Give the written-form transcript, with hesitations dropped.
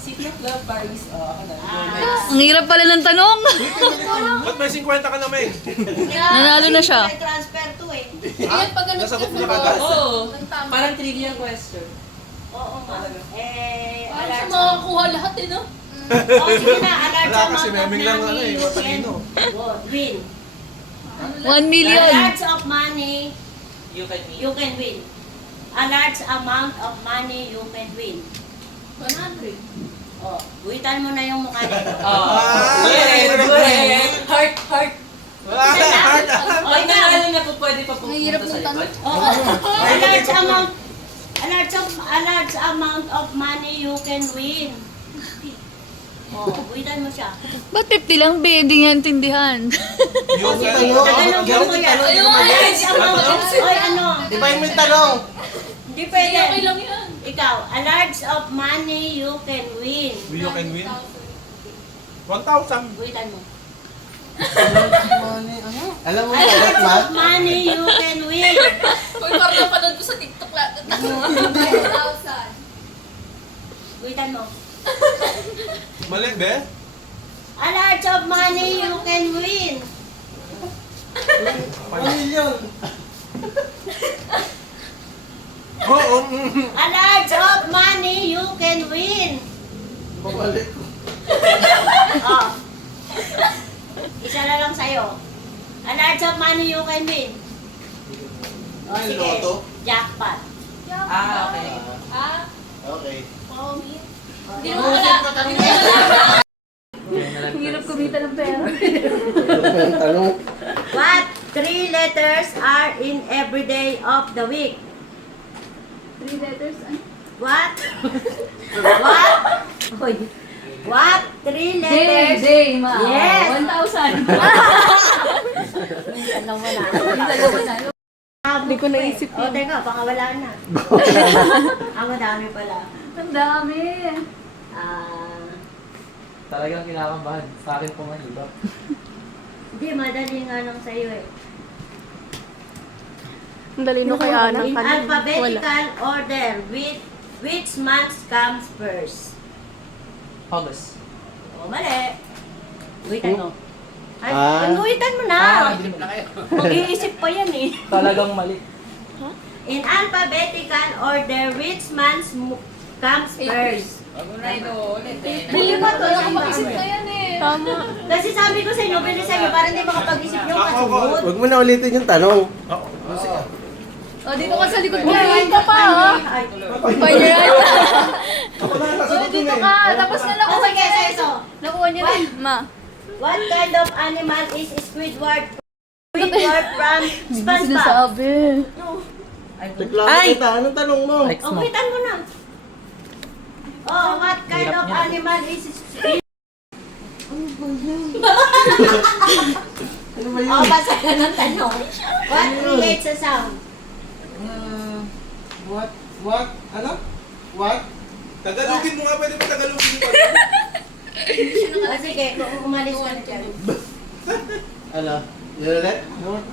City of Love, Paris. Ako na. Ang hirap pala ng tanong. Ba't may 50 ka na, May? Nanalo na siya. May transfer to eh. Iyan pag ganun Nasagot mo na ka kagad? Oo. Parang trivia question. Oo nga. Eh, Parang alert siya makakuha lahat eh, no? Oh, sige na, alert Wala sa kasi amount of meming lang ano money eh, you can matalino. win. 1 million. A large of money You can meet. you can win. A large amount of money you can win. 100. Oh, guhitan mo na yung mukha nito. Oh. Yeah. Heart, heart. Oh, Ay, ikaw. naalala na po pwede pa Mahirap pupunta sa ng tanong. likod. Oo. A large amount of money you can win. Oh, guhitan mo siya. Ba't 50 lang, be? Hindi nga intindihan. Yung Tagalogin mo yan. Ayun, A large amount of... Oy, ano? Di ba yung may tanong? Hindi Okay pwede. lang yan. Ikaw, a large of money you can win. You can win? 1,000. Guhitan mo. Alam mo A ba, large ma? of money you can win. Uy, parang napanood ko sa TikTok lahat. 5,000. Guhitan mo. Mali, be? A large of money you can win. 1 million. Oo. A large of money you can win. Babalik ko. Oh. Isa na lang sa'yo. A large of money you can win. Oh, Ay, sige. loto? Jackpot. Ah, okay. Ah, Okay. pangit. Oh, Hindi naman wala. Hindi naman wala. Ang hirap kumita ng pera. Yung tanong. What three letters are in every day of the week? 3 letters. What? What? Hoy. What three letters? Day, ma. Yes. 1,000. Alam mo na. Hindi ko naisip O, teka, baka wala na. Ang madami pala. Ang dami. Talagang kinakabahan. Sa akin po man iba. Hindi, madali nga lang sa'yo eh. Ang dalino kaya ng In kanina. alphabetical order, which month comes first? August. O, mali. Guhitan mo. Ay, Ah. guhitan mo na. Dilim na kayo. Mag-iisip pa yan eh. Talagang mali. In alphabetical order, which month comes first? Bili mo to lang Nakapag-isip na yan eh. Tama. Kasi sabi ko sa inyo, bilisan nyo para hindi makapag-isip yung kasunod. Huwag mo na ulitin yung tanong. O, dito ka sa likod mo. Ay, ka pa, ha? Ay, Pwede. Ako na O, nasagot dito yun eh. ka. Tapos na nakuha sige, niya sige, na. so, Nakuha niya na. Ma. what kind of animal is Squidward? Squidward from Hindi ko SpongeBob? sinasabi. Reklamo kita. Anong tanong mo? Ex Oh, mo. quitan mo na. Oh, what kind Hirap of niya. animal is Squidward? Ano ba yun? Oh, basa ka ng tanong. What creates a sound? What? Ano? What? Tagalogin mo nga, pwede mo tagalogin mo. Oh, sige, kung umalis ka na dyan. Ano? Yun ulit? What?